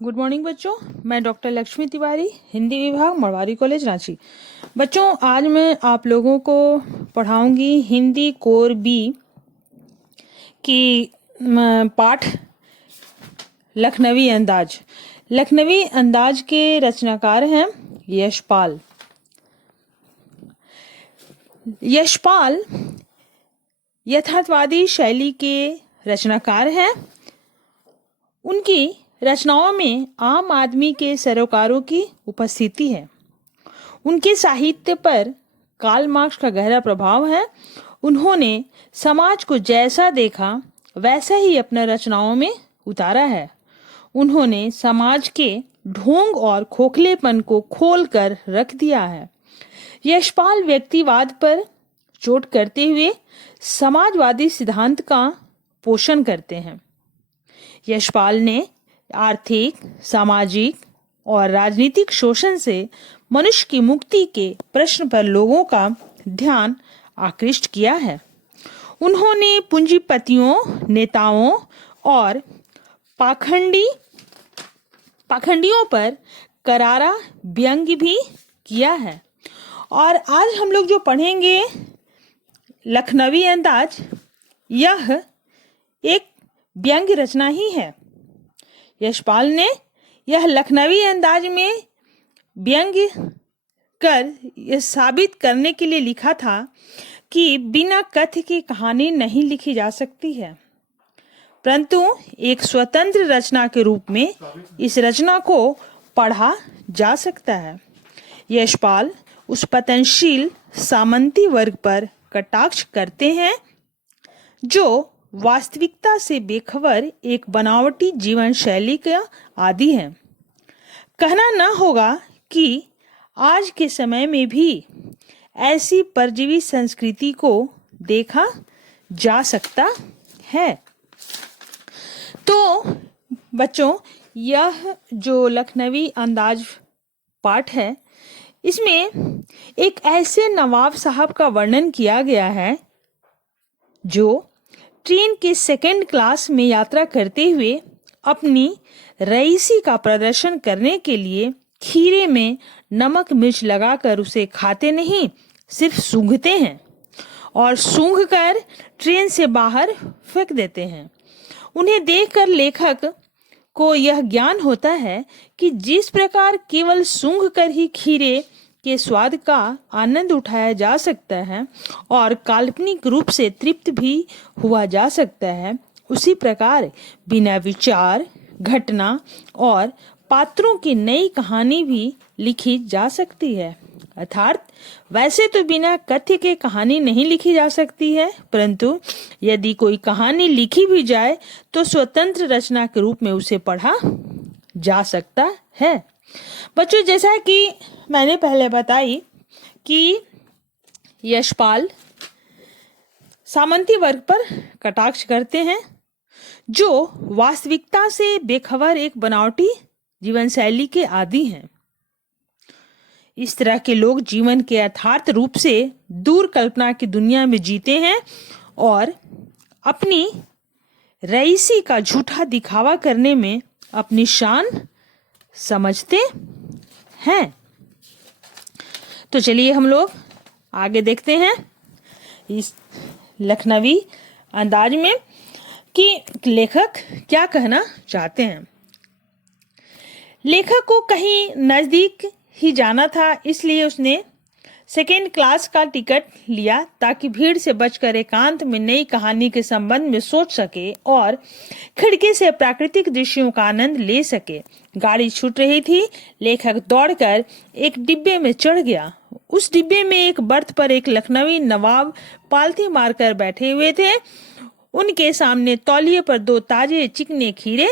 Good morning बच्चों। मैं doctor Lakshmi Tiwari, Hindi विभाग, मरवारी कॉलेज, रांची। बच्चों, आज मैं आप लोगों को पढ़ाऊंगी हिंदी कोर बी की पाठ लखनवी अंदाज। लखनवी अंदाज के रचनाकार हैं यशपाल। यशपाल यथार्थवादी शैली के रचनाकार हैं। उनकी रचनाओं में आम आदमी के सरोकारों की उपस्थिति है। उनके साहित्य पर कार्ल मार्क्स का गहरा प्रभाव है। उन्होंने समाज को जैसा देखा वैसा ही अपने रचनाओं में उतारा है। उन्होंने समाज के ढोंग और खोखलेपन को खोल कर रख दिया है। यशपाल व्यक्तिवाद पर चोट करते हुए समाजवादी सिद्धांत का पोषण करते हैं। यशपाल ने आर्थिक, सामाजिक और राजनीतिक शोषण से मनुष्य की मुक्ति के प्रश्न पर लोगों का ध्यान आकृष्ट किया है। उन्होंने पूंजीपतियों, नेताओं और पाखंडियों पर करारा व्यंग्य भी किया है। और आज हम लोग जो पढ़ेंगे लखनवी अंदाज, यह एक व्यंग्य रचना ही है। यशपाल ने यह लखनवी अंदाज में व्यंग्य कर यह साबित करने के लिए लिखा था कि बिना कथ्य की कहानी नहीं लिखी जा सकती है, परंतु एक स्वतंत्र रचना के रूप में इस रचना को पढ़ा जा सकता है। यशपाल उस पतनशील सामंती वर्ग पर कटाक्ष करते हैं जो वास्तविकता से बेखबर एक बनावटी जीवन शैली का आदी है। कहना न होगा कि आज के समय में भी ऐसी परजीवी संस्कृति को देखा जा सकता है। तो बच्चों, यह जो लखनवी अंदाज पाठ है, इसमें एक ऐसे नवाब साहब का वर्णन किया गया है जो ट्रेन के सेकंड क्लास में यात्रा करते हुए अपनी रईसी का प्रदर्शन करने के लिए खीरे में नमक मिर्च लगाकर उसे खाते नहीं, सिर्फ सूंघते हैं और सूंघकर ट्रेन से बाहर फेंक देते हैं। उन्हें देखकर लेखक को यह ज्ञान होता है कि जिस प्रकार केवल सूंघकर ही खीरे के स्वाद का आनंद उठाया जा सकता है और काल्पनिक रूप से तृप्त भी हुआ जा सकता है, उसी प्रकार बिना विचार, घटना और पात्रों की नई कहानी भी लिखी जा सकती है। अर्थात वैसे तो बिना कथ्य के कहानी नहीं लिखी जा सकती है, परंतु यदि कोई कहानी लिखी भी जाए तो स्वतंत्र रचना के रूप में उसे पढ़ा जा सकता है। बच्चों, जैसा कि मैंने पहले बताई कि यशपाल सामंती वर्ग पर कटाक्ष करते हैं जो वास्तविकता से बेखबर एक बनावटी जीवन शैली के आदी हैं। इस तरह के लोग जीवन के यथार्थ रूप से दूर कल्पना की दुनिया में जीते हैं और अपनी रईसी का झूठा दिखावा करने में अपनी शान समझते हैं। तो चलिए हम लोग आगे देखते हैं इस लखनवी अंदाज में कि लेखक क्या कहना चाहते हैं। लेखक को कहीं नजदीक ही जाना था, इसलिए उसने सेकेंड क्लास का टिकट लिया ताकि भीड़ से बचकर एकांत में नई कहानी के संबंध में सोच सके और खिड़की से प्राकृतिक दृश्यों का आनंद ले सके। गाड़ी छूट रही थी। लेखक दौड़कर एक डिब्बे में चढ़ गया। उस डिब्बे में एक बर्थ पर एक लखनवी नवाब पालथी मारकर बैठे हुए थे। उनके सामने तौलिए पर 2 ताजे चिकने खीरे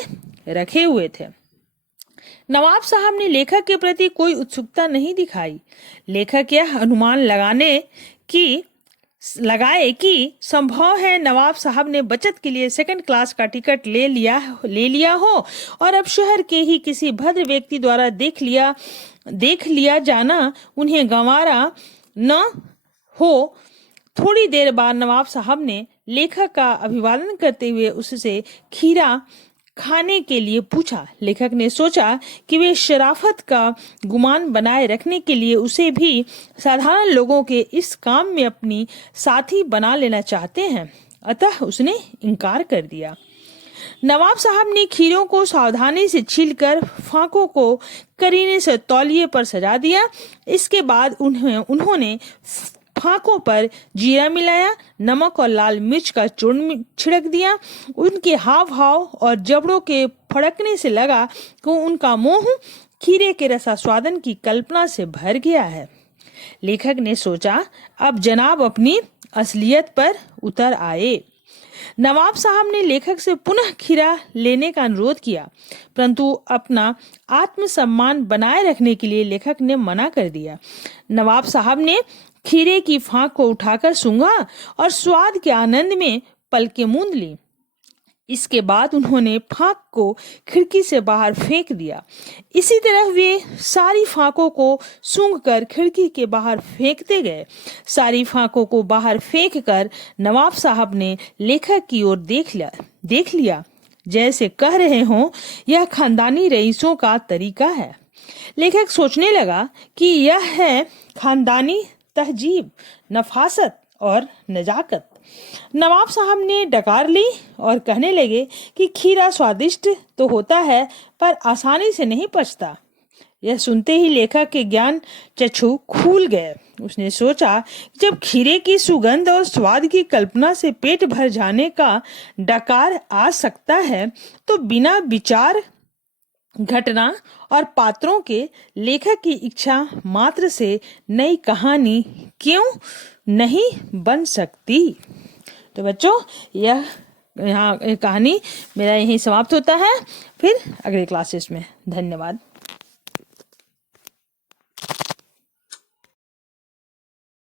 रखे हुए थे। नवाब साहब ने लेखक के प्रति कोई उत्सुकता नहीं दिखाई। लेखक यह अनुमान लगाए कि संभव है नवाब साहब ने बचत के लिए सेकंड क्लास का टिकट ले लिया हो और अब शहर के ही किसी भद्र व्यक्ति द्वारा देख लिया जाना उन्हें गंवारा न हो। थोड़ी देर बाद नवाब साहब ने लेखक का अभिवादन करते हुए उससे खीरा खाने के लिए पूछा। लेखक ने सोचा कि वे शराफत का गुमान बनाए रखने के लिए उसे भी साधारण लोगों के इस काम में अपनी साथी बना लेना चाहते हैं, अतः उसने इनकार कर दिया। नवाब साहब ने खीरों को सावधानी से छीलकर फाकों को करीने से तौलिए पर सजा दिया। इसके बाद उन्होंने फाकों पर जीरा मिलाया, नमक और लाल मिर्च का चूर्ण छिड़क दिया। उनके हाव भाव और जबड़ों के फड़कने से लगा कि उनका मुंह खीरे के रसास्वादन की कल्पना से भर गया है। लेखक ने सोचा, अब जनाब अपनी असलियत पर उतर आए। नवाब साहब ने लेखक से पुनः खीरा लेने का अनुरोध किया, परंतु अपना आत्मसम्मान बनाए रखने के लिए लेखक ने मना कर दिया। नवाब साहब ने खीरे की फांक को उठाकर सूंघा और स्वाद के आनंद में पलकें मूंद ली। इसके बाद उन्होंने फांक को खिड़की से बाहर फेंक दिया। इसी तरह वे सारी फांकों को सूंघकर खिड़की के बाहर फेंकते गए। सारी फांकों को बाहर फेंककर नवाब साहब ने लेखक की ओर देख लिया जैसे कह रहे हों, यह खानदानी रईसों का तरीका है। लेखक सोचने लगा कि यह है खानदानी तहजीब, नफासत और नजाकत। नवाब साहब ने डकार ली और कहने लगे कि खीरा स्वादिष्ट तो होता है पर आसानी से नहीं पचता। यह सुनते ही लेखक के ज्ञान चक्षु खुल गए। उसने सोचा, जब खीरे की सुगंध और स्वाद की कल्पना से पेट भर जाने का डकार आ सकता है तो बिना विचार घटना और पात्रों के लेखक की इच्छा मात्र से नई कहानी क्यों नहीं बन सकती। तो बच्चों, यह यहाँ कहानी मेरा यहीं समाप्त होता है। फिर अगले क्लासेस में। धन्यवाद।